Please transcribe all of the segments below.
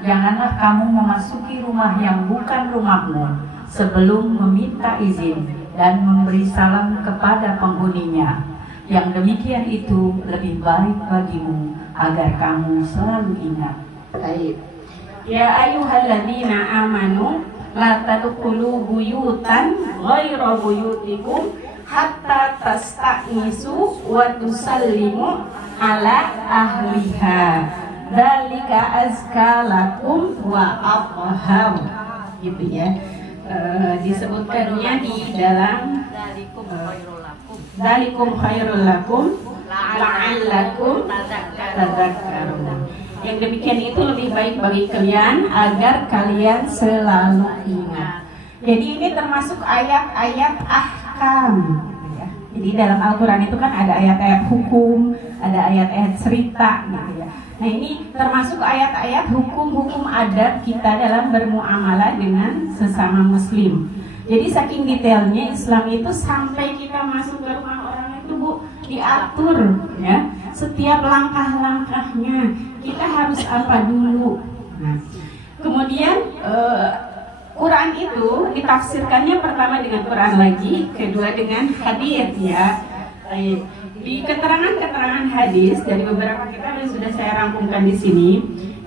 Janganlah kamu memasuki rumah yang bukan rumahmu sebelum meminta izin dan memberi salam kepada penghuninya. Yang demikian itu lebih baik bagimu agar kamu selalu ingat. Baik. Ya ayyuhalladzina amanu la tadkhulu buyutan ghairu buyutikum hatta tasta'nisu wa tusallimu ala ahliha. Dzalika azka lakum wa athhar, gitu ya. Disebutkannya di dalam dzalikum khairul lakum la'allakum tadhakkarun. Yang demikian itu lebih baik bagi kalian agar kalian selalu ingat. Jadi ini termasuk ayat-ayat ahkam. Jadi dalam Al-Quran itu kan ada ayat-ayat hukum, ada ayat-ayat cerita gitu ya. Nah ini termasuk ayat-ayat hukum-hukum adab kita dalam bermuamalah dengan sesama muslim. Jadi saking detailnya Islam itu sampai kita masuk ke rumah orang itu Bu, diatur ya. Setiap langkah-langkahnya kita harus apa dulu. Nah, kemudian Quran itu ditafsirkannya pertama dengan Quran lagi, kedua dengan hadis ya. Di keterangan-keterangan hadis dari beberapa kitab yang sudah saya rangkumkan di sini,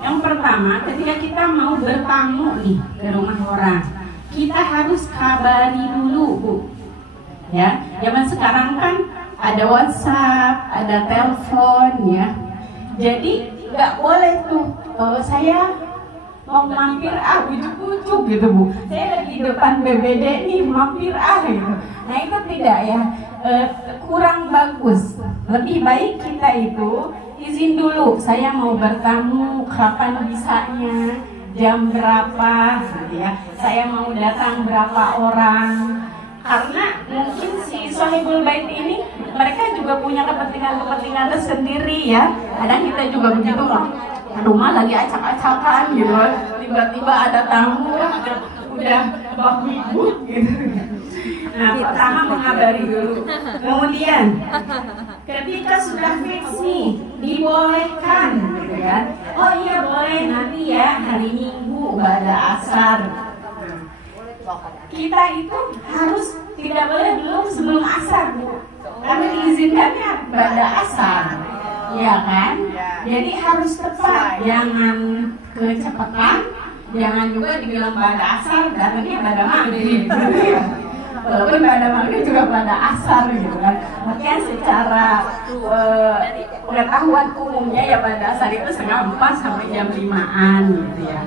yang pertama ketika kita mau bertamu nih ke rumah orang, kita harus kabari dulu Bu. Ya, zaman sekarang kan ada WhatsApp, ada telepon ya. Jadi nggak boleh tuh saya mau mampir ujuk-ujuk gitu Bu, saya lagi di depan BBD nih mampir gitu. Nah itu tidak ya, kurang bagus. Lebih baik kita itu izin dulu, saya mau bertamu, kapan bisanya, jam berapa gitu ya, saya mau datang berapa orang. Karena mungkin si Sohibul Bait ini mereka juga punya kepentingan-kepentingan tersendiri ya. Kadang kita juga begitu loh, rumah lagi acak-acakan gitu, tiba-tiba ada tamu udah bahu gitu. Nah pertama mengabari dulu, kemudian ketika sudah fix nih dibolehkan gitu kan, oh iya boleh nanti ya hari Minggu pada asar. Kita itu harus tidak boleh belum sebelum asar Bu, karena diizinkannya pada asar. Ya kan? Jadi harus tepat, jangan kecepatan, jangan juga dibilang pada asar, datangnya pada maghrib gitu ya. Walaupun pada maghrib juga pada asar gitu kan. Makanya secara pengetahuan umumnya ya pada asar itu setengah 4 sampai jam 5-an gitu ya.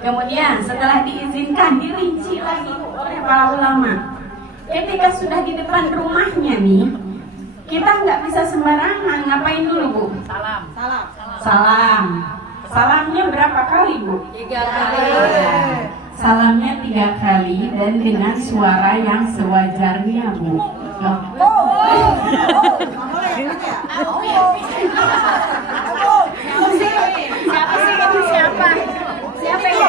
Kemudian setelah diizinkan, dirinci lagi oleh para ulama. Ketika sudah di depan rumahnya nih, kita nggak bisa sembarangan. Ngapain dulu Bu? Salam. Salamnya berapa kali Bu? 3 kali. Salamnya 3 kali dan dengan suara yang sewajarnya Bu. Siapa ya?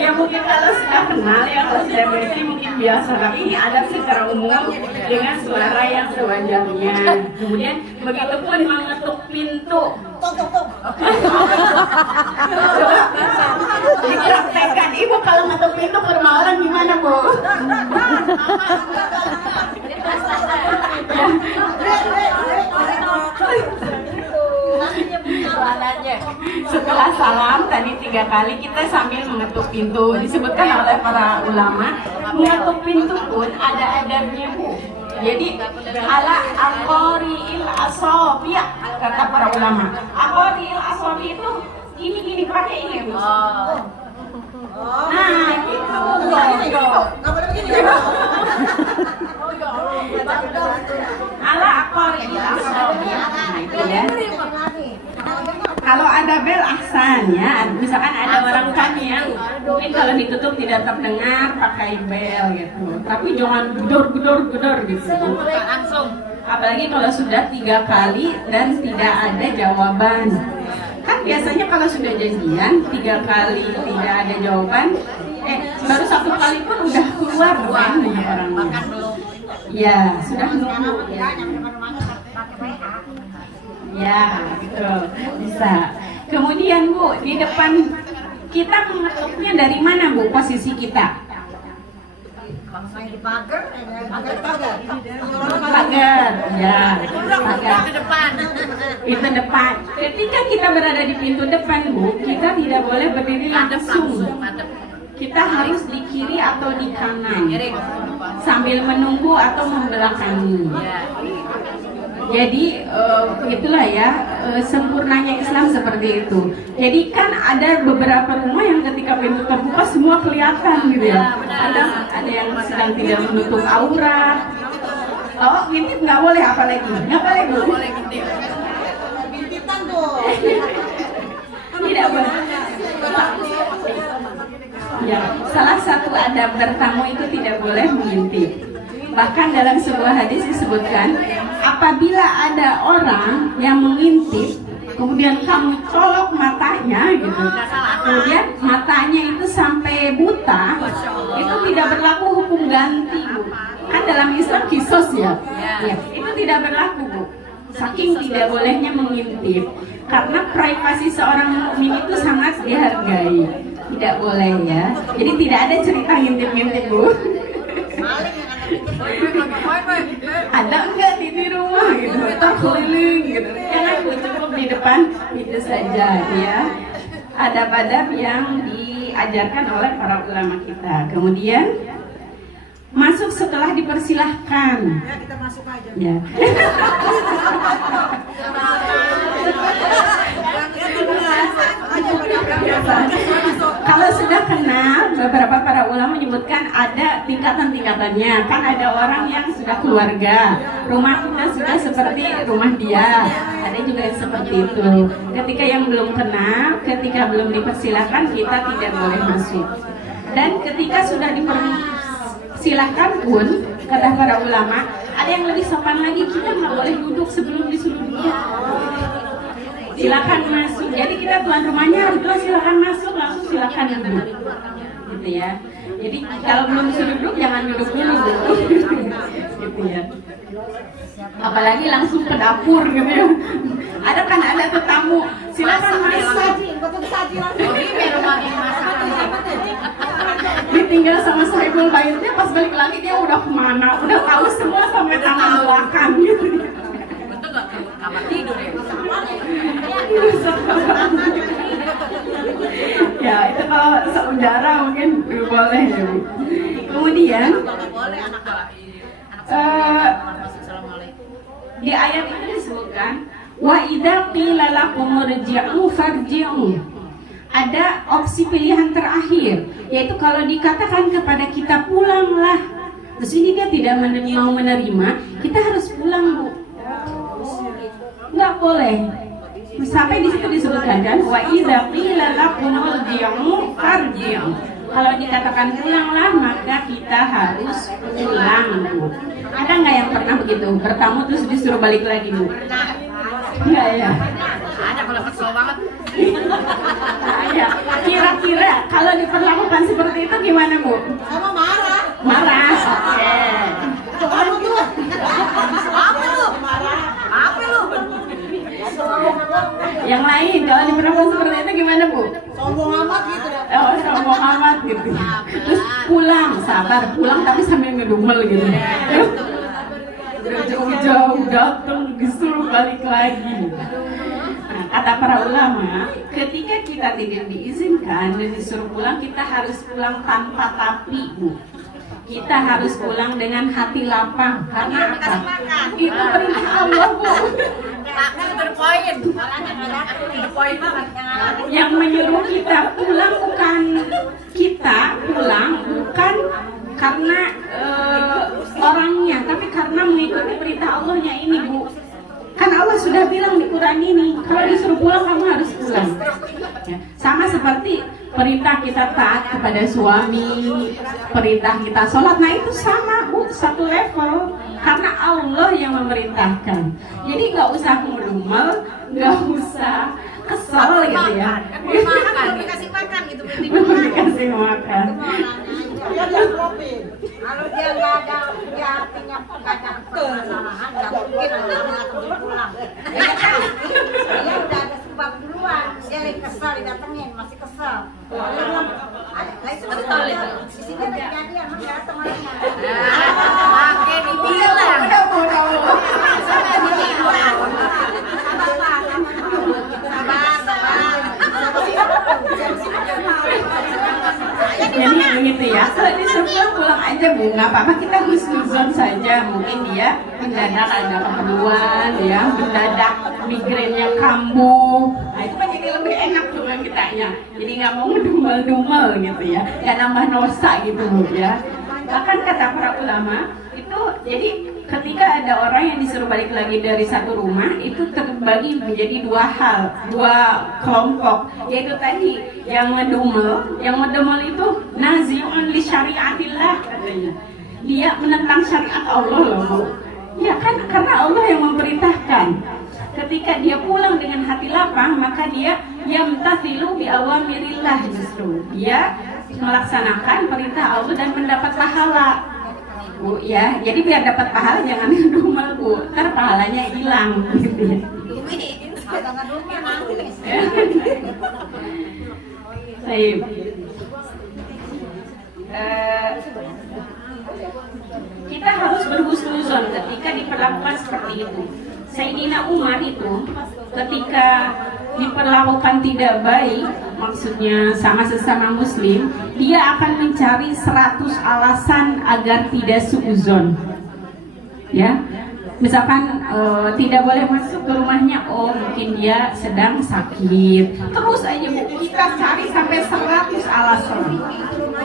Ya mungkin kalau sudah kenal ya, kalau sudah berarti mungkin biasa, tapi ini adab secara umum dengan suara yang sewajarnya. Kemudian begitu pun mengetuk pintu. Dipraktekkan Ibu kalau ngetuk pintu ke rumah orang gimana Bu? Setelah salam tadi 3 kali kita sambil mengetuk pintu. Disebutkan oleh para ulama, mengetuk pintu pun ada adabnya Bu. Jadi ala aqariil asabi kata para ulama. Aqariil asabi itu ini pakai ini Bu. Nah gitu. Ala aqariil asabi. Nah itu ya. Kalau ada bel ahsan ya, misalkan ada orang kan yang mungkin kalau ditutup tidak terdengar pakai bel gitu. Tapi jangan gedor gitu. Langsung. Apalagi kalau sudah 3 kali dan tidak ada jawaban. Kan biasanya kalau sudah janjian 3 kali tidak ada jawaban, baru 1 kali pun udah keluar kan orang. Makan belum. Ya sudah nunggu. Ya. Ya, gitu. Bisa. Kemudian Bu, di depan kita mengetuknya dari mana Bu posisi kita? Pagar, ya, pagar. Itu depan. Ketika kita berada di pintu depan Bu, kita tidak boleh berdiri langsung. Kita harus di kiri atau di kanan, sambil menunggu atau membelakangi. Jadi itulah ya sempurnanya Islam seperti itu. Jadi kan ada beberapa rumah yang ketika pintu terbuka semua kelihatan gitu ya. Ada yang sedang tidak menutup aurat. Oh, ngintip nggak boleh, apalagi nggak boleh Bu. Bintitan tuh. Tidak boleh. Ya, salah satu adab bertamu itu tidak boleh mengintip. Bahkan dalam sebuah hadis disebutkan, apabila ada orang yang mengintip, kemudian kamu colok matanya gitu, kemudian matanya itu sampai buta, itu tidak berlaku hukum ganti Bu. Kan dalam Islam kisos ya, itu tidak berlaku Bu. Saking tidak bolehnya mengintip, karena privasi seorang mukmin itu sangat dihargai. Tidak boleh ya. Jadi tidak ada cerita ngintip-ngintip Bu. Ada enggak di rumah gitu, atau keliling gitu. Jangan Bu, cukup di depan itu saja ya. Adab-adab yang diajarkan oleh para ulama kita. Kemudian masuk setelah dipersilahkan. Ya, kita masuk aja. Ya. Kalau sudah kenal, beberapa para ulama menyebutkan ada tingkatan-tingkatannya. Kan ada orang yang sudah keluarga, rumah kita sudah seperti rumah dia. Ada juga yang seperti itu. Ketika yang belum kenal, ketika belum dipersilahkan, kita tidak boleh masuk. Dan ketika sudah dipersilahkan pun, kata para ulama, ada yang lebih sopan lagi, kita nggak boleh duduk sebelum disuruh duduk. Silakan masuk. Jadi kita tuan rumahnya harus bilang silakan masuk, langsung silakan duduk. Gitu ya. Jadi kalau belum disuruh duduk jangan duduk dulu. Gitu ya. Apalagi langsung ke dapur gitu ya. Ada kan ada tetamu, silakan masuk. Ditinggal sama sahibul baitnya, pas balik lagi dia udah kemana, udah tahu semua sampai taman belakang gitu. Betul nggak kamar tidur ya? Ya itu kalau saudara mungkin boleh ya. Kemudian di ayat itu disebutkan wa idza qila lakum irji'u farji'u. Ada opsi pilihan terakhir, yaitu kalau dikatakan kepada kita pulanglah, terus ini dia tidak mau menerima, kita harus pulang Bu. Nggak boleh. Sampai di situ disebutkan kan, wa idza qila lakum irji'u farji'u. Kalau dikatakan pulanglah, maka kita harus pulang Bu. Ada nggak yang pernah begitu? Bertamu terus disuruh balik lagi Bu? Enggak ya? Ada kalau kesel banget. Ya, kira-kira kalau diperlakukan seperti itu gimana Bu? Sama marah. Marah. Oke. Kamu tuh. Apa lu? Marah. Apa lu? Yang lain kalau diperlakukan seperti itu gimana Bu? Sombong amat gitu ya. Oh, sombong amat gitu. Terus pulang, sabar pulang tapi sambil ngedumel gitu. Jauh-jauh datang disuruh balik lagi. Nah, kata para ulama, ketika kita tidak diizinkan dan disuruh pulang, kita harus pulang tanpa tapi Bu. Kita harus pulang dengan hati lapang. Karena apa? Itu perintah Allah Bu. Poin banget. Yang menyuruh kita pulang bukan kita pulang, bukan karena orangnya, tapi karena mengikuti perintah Allahnya ini Bu. Kan Allah sudah bilang di Quran ini, kalau disuruh pulang kamu harus pulang. Ya, sama seperti perintah kita taat kepada suami, perintah kita sholat, nah itu sama Bu, satu level. Karena Allah yang memerintahkan. Jadi nggak usah ngedumel, nggak usah kesel gitu ya. Makan, dikasih makan gitu. Dikasih makan. Ya dia profil. Kalau dia nggak ada, dia artinya nggak ada kesalahan, nggak mungkin orang dia pulang. Dia udah ada sebab duluan, dia lagi kesal didatengin, masih kesal. Dia bilang, itu betul itu. Di sini ada kejadian, emang nggak datang orangnya. Pakai dibilang. Jadi begitu ya, kalau disuruh pulang aja Bu, nggak apa-apa, kita husnuzon saja. Mungkin dia mendadak ada keperluan ya, mendadak migrainnya kambuh. Nah itu kan jadi lebih enak tuh kan kitanya. Jadi nggak mau ngedumel-dumel gitu ya, nggak nambah dosa gitu Bu ya. Bahkan kata para ulama itu, jadi ketika ada orang yang disuruh balik lagi dari satu rumah, itu terbagi menjadi dua hal, dua kelompok, yaitu tadi yang ngedumel itu nazi'un li syariatillah katanya. Dia menentang syariat Allah loh Bu. Ya kan, karena Allah yang memerintahkan. Ketika dia pulang dengan hati lapang, maka dia yamtathilu bi awamirillah, justru dia melaksanakan perintah Allah dan mendapat pahala. Bu ya, jadi biar dapat pahala jangan ngedumel Bu, ntar pahalanya hilang gitu ya. Baik. Kita harus berhusnuzon ketika diperlakukan seperti itu. Sayyidina Umar itu ketika diperlakukan tidak baik, maksudnya sama sesama muslim, dia akan mencari 100 alasan agar tidak suuzon. Ya, misalkan tidak boleh masuk ke rumahnya, oh mungkin dia sedang sakit. Terus aja kita cari sampai 100 alasan.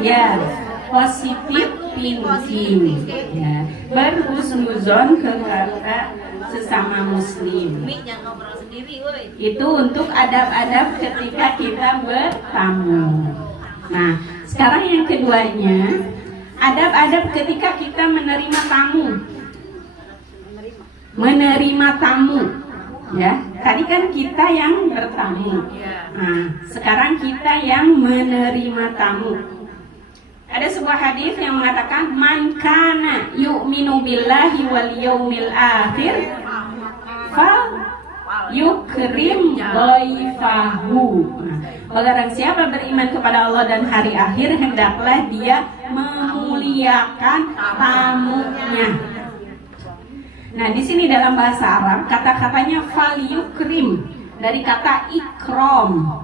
Ya, positif thinking. Ya, berhusnuzon kepada sesama muslim. Itu untuk adab-adab ketika kita bertamu. Nah, sekarang yang keduanya, adab-adab ketika kita menerima tamu. Menerima tamu, ya. Tadi kan kita yang bertamu. Nah, sekarang kita yang menerima tamu. Ada sebuah hadis yang mengatakan, man kana yu'minu billahi wal yaumil akhir fal yukrim dhaifahu. Barang siapa beriman kepada Allah dan hari akhir, hendaklah dia memuliakan tamunya. Nah, di sini dalam bahasa Arab kata-katanya fal yukrim dari kata ikram.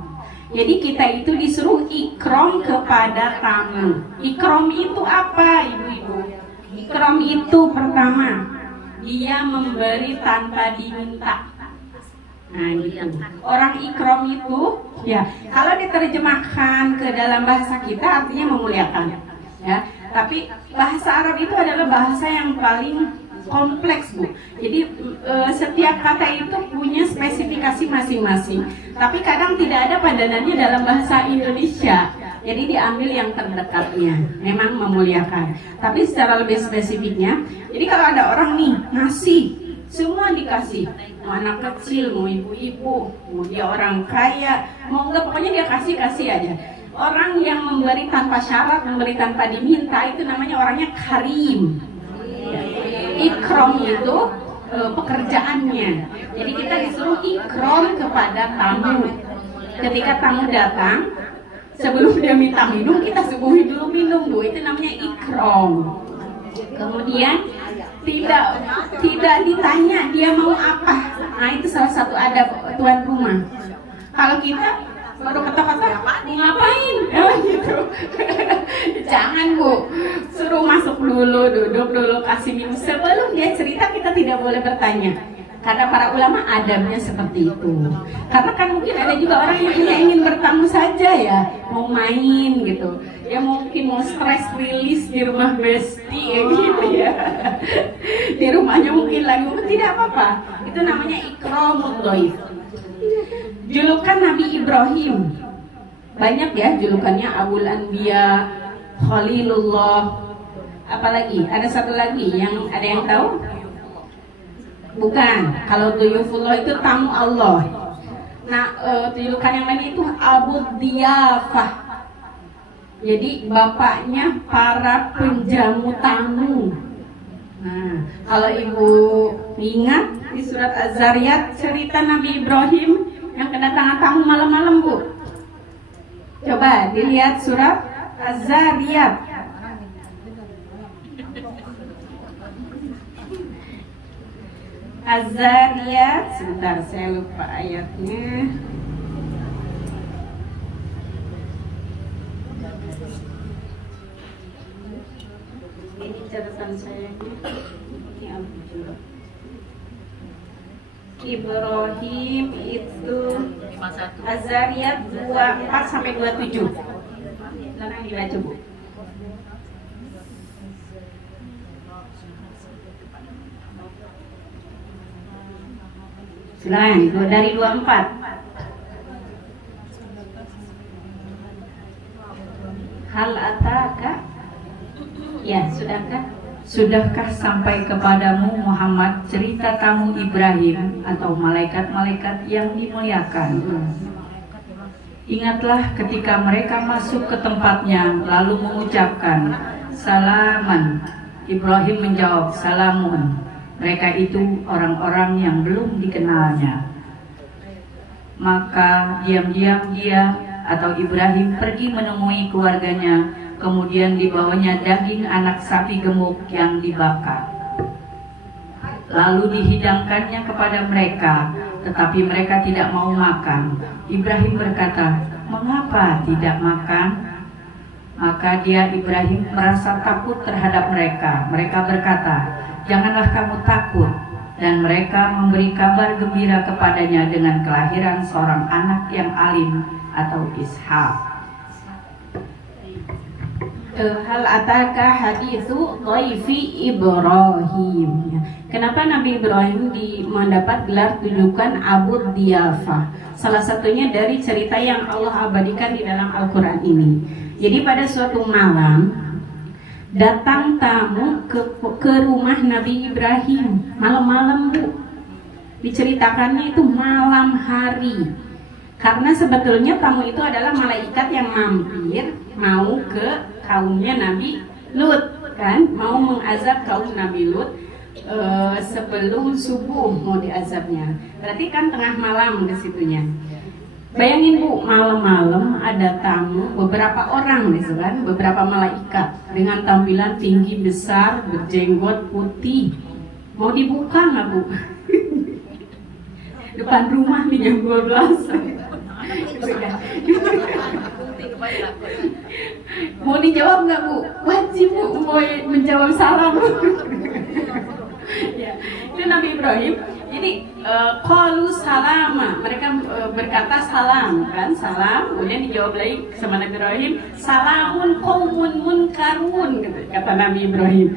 Jadi kita itu disuruh ikram kepada tamu. Ikram itu apa, ibu-ibu? Ikram itu pertama, dia memberi tanpa diminta. Nah gitu. Orang ikram itu, ya, kalau diterjemahkan ke dalam bahasa kita artinya memuliakan. Ya, tapi bahasa Arab itu adalah bahasa yang paling kompleks Bu. Jadi setiap kata itu punya spesifikasi masing-masing. Tapi kadang tidak ada padanannya dalam bahasa Indonesia. Jadi diambil yang terdekatnya. Memang memuliakan. Tapi secara lebih spesifiknya, jadi kalau ada orang nih ngasih, semua dikasih. Mau anak kecil, mau ibu-ibu, mau dia orang kaya, mau enggak, pokoknya dia kasih aja. Orang yang memberi tanpa syarat, memberi tanpa diminta, itu namanya orangnya karim. Ikram itu pekerjaannya. Jadi kita disuruh ikram kepada tamu. Ketika tamu datang, sebelum dia minta minum, kita suguhi dulu minum Bu. Itu namanya ikram. Kemudian tidak ditanya dia mau apa. Nah itu salah satu adab tuan rumah. Kalau kita baru kata-kata mau ngapain, gitu. Jangan Bu, suruh masuk dulu, duduk dulu, kasih minum. Sebelum dia cerita kita tidak boleh bertanya. Karena para ulama adabnya seperti itu. Karena kan mungkin ada juga orang yang hanya ingin bertamu saja ya, mau main gitu. Ya mungkin mau stress release di rumah besti gitu ya. Di rumahnya mungkin lagi, tidak apa-apa. Itu namanya ikramud dhaif. Julukan Nabi Ibrahim banyak ya julukannya, Abul Anbiya, Khalilullah, apalagi ada satu lagi yang ada yang tahu? Bukan, kalau Duyufullah itu tamu Allah. Nah, julukan yang lain itu Abu Diyafah. Jadi bapaknya para penjamu tamu. Nah, kalau ibu ingat di surat Az-Zariyat cerita Nabi Ibrahim yang kedatangan tamu malam-malam, Bu. Coba dilihat surat Az-Zariyat. Az-Zariyat, sebentar saya lupa ayatnya. Ini catatan saya. Ibrahim itu Az-Zariyat 24 sampai 27. Sekarang dibaca, Bu. Silakan dari 24. Hal ataka? Ya, Sudahkah sampai kepadamu Muhammad cerita tamu Ibrahim atau malaikat-malaikat yang dimuliakan? Ingatlah ketika mereka masuk ke tempatnya lalu mengucapkan salaman. Ibrahim menjawab salamun. Mereka itu orang-orang yang belum dikenalnya. Maka diam-diam dia atau Ibrahim pergi menemui keluarganya. Kemudian dibawanya daging anak sapi gemuk yang dibakar. Lalu dihidangkannya kepada mereka, tetapi mereka tidak mau makan. Ibrahim berkata, "Mengapa tidak makan?" Maka Ibrahim merasa takut terhadap mereka. Mereka berkata, "Janganlah kamu takut." Dan mereka memberi kabar gembira kepadanya dengan kelahiran seorang anak yang alim atau Ishak. Hal ataka hadithu dhaifi Ibrahim. Kenapa Nabi Ibrahim mendapat gelar tujukan Abu Diyafah? Salah satunya dari cerita yang Allah abadikan di dalam Al-Quran ini. Jadi pada suatu malam datang tamu ke rumah Nabi Ibrahim. Malam-malam, Bu. Diceritakannya itu malam hari. Karena sebetulnya tamu itu adalah malaikat yang mampir mau ke kaumnya Nabi Lut, kan? Mau mengazab kaum Nabi Lut sebelum subuh mau diazabnya. Berarti kan tengah malam ke situnya. Bayangin, Bu, malam-malam ada tamu, beberapa orang gitu kan, beberapa malaikat dengan tampilan tinggi besar, berjenggot putih. Mau dibuka nggak, Bu? Depan rumah nih jam 12. Mau dijawab nggak, Bu? Wajib, Bu, mau menjawab salam. Ya, itu Nabi Ibrahim. Jadi qalu salama, mereka berkata salam, kan, salam. Kemudian dijawab lagi sama Nabi Ibrahim, salamun qaumun munkarun, gitu, kata Nabi Ibrahim.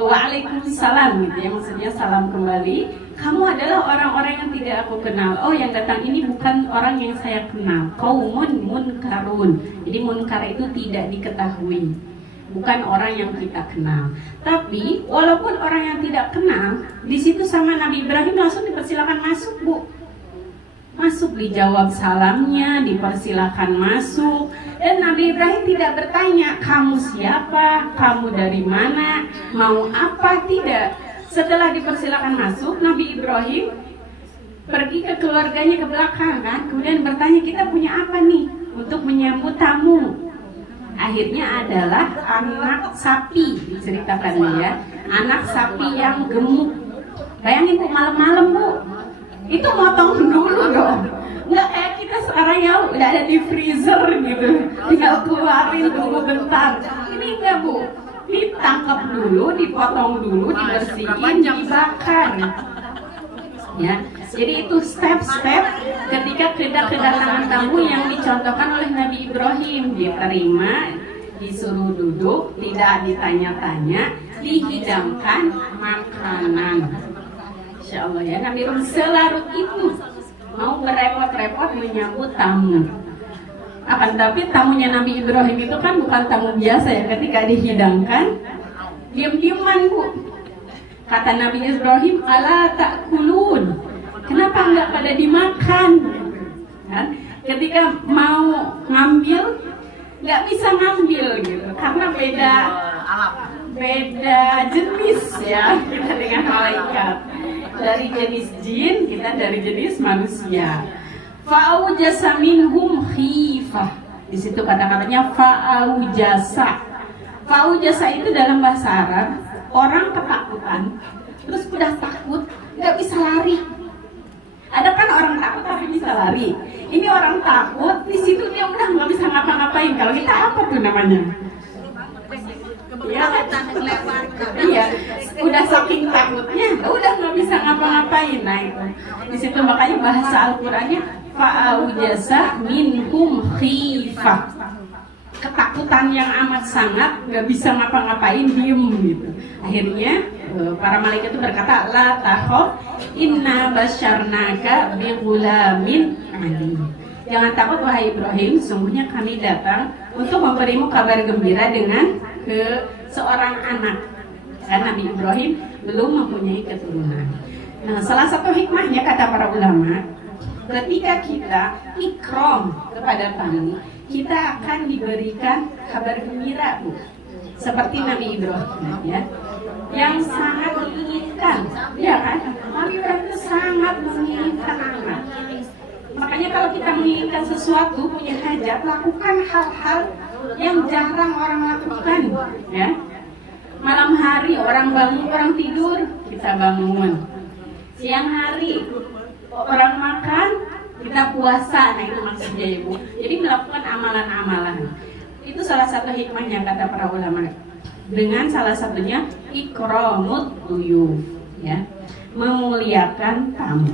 Waalaikumsalam, gitu ya, maksudnya salam kembali. Kamu adalah orang-orang yang tidak aku kenal. Oh, yang datang ini bukan orang yang saya kenal. Qaumun munkarun. Jadi munkar itu tidak diketahui, bukan orang yang kita kenal. Tapi walaupun orang yang tidak kenal, di situ sama Nabi Ibrahim langsung dipersilakan masuk, Bu. Masuk, dijawab salamnya, dipersilakan masuk. Dan Nabi Ibrahim tidak bertanya, kamu siapa, kamu dari mana, mau apa, tidak. Setelah dipersilakan masuk, Nabi Ibrahim pergi ke keluarganya ke belakang, kan? Kemudian bertanya, kita punya apa nih untuk menyambut tamu? Akhirnya adalah anak sapi, diceritakannya ya, anak sapi yang gemuk. Bayangin, Bu, malam-malam, Bu, itu motong dulu dong. Nggak kayak kita sekarang ya udah ada di freezer gitu, tinggal keluarin tunggu bentar. Ini enggak, Bu, ditangkap dulu, dipotong dulu, dibersihin, dibakar. Ya, jadi itu step-step ketika kedatangan tamu yang dicontohkan oleh Nabi Ibrahim. Diterima, disuruh duduk, tidak ditanya-tanya, dihidangkan makanan. Insya Allah ya, Nabi Ibrahim selarut itu mau berepot-repot menyambut tamu. Akan tapi tamunya Nabi Ibrahim itu kan bukan tamu biasa ya. Ketika dihidangkan, diam-diaman, Bu. Kata Nabi Ibrahim, ala ta'kulun, kenapa nggak pada dimakan? Kan? Ketika mau ngambil, nggak bisa ngambil gitu, karena beda jenis ya kita dengan malaikat. Dari jenis jin, kita dari jenis manusia. Fa'aujasa minhum khifah. Di situ kata-katanya fa'aujasa. Fa'aujasa itu dalam bahasa Arab orang ketakutan, terus udah takut nggak bisa lari. Ada kan orang takut tapi bisa lari. Ini orang takut, di situ dia udah nggak bisa ngapa-ngapain. Kalau kita apa tuh namanya? Iya, udah saking takutnya, udah nggak bisa ngapa-ngapain. Nah itu, di situ makanya bahasa Al-Qur'annya fa'aujasa minhum khifah. Ketakutan yang amat sangat, nggak bisa ngapa-ngapain, diem gitu. Akhirnya para malaikat itu berkata, la takhaf inna basyarnaka bighulamin alim. Jangan takut wahai Ibrahim, sungguhnya kami datang untuk memberimu kabar gembira dengan seorang anak. Karena Nabi Ibrahim belum mempunyai keturunan. Nah, salah satu hikmahnya kata para ulama, ketika kita ikram kepada tamu, kita akan diberikan kabar gembira, Bu. Seperti Nabi Ibrahim ya, yang sangat menginginkan, ya kan? Nabi Ibrahim itu sangat menginginkan anak. Makanya kalau kita menginginkan sesuatu, punya hajat, lakukan hal-hal yang jarang orang lakukan, ya. Malam hari orang bangun, orang tidur, kita bangun. Siang hari orang makan, kita puasa. Nah itu maksudnya Ibu. Jadi melakukan amalan-amalan. Itu salah satu hikmahnya kata para ulama. Dengan salah satunya ikramut duyuf, ya, memuliakan tamu.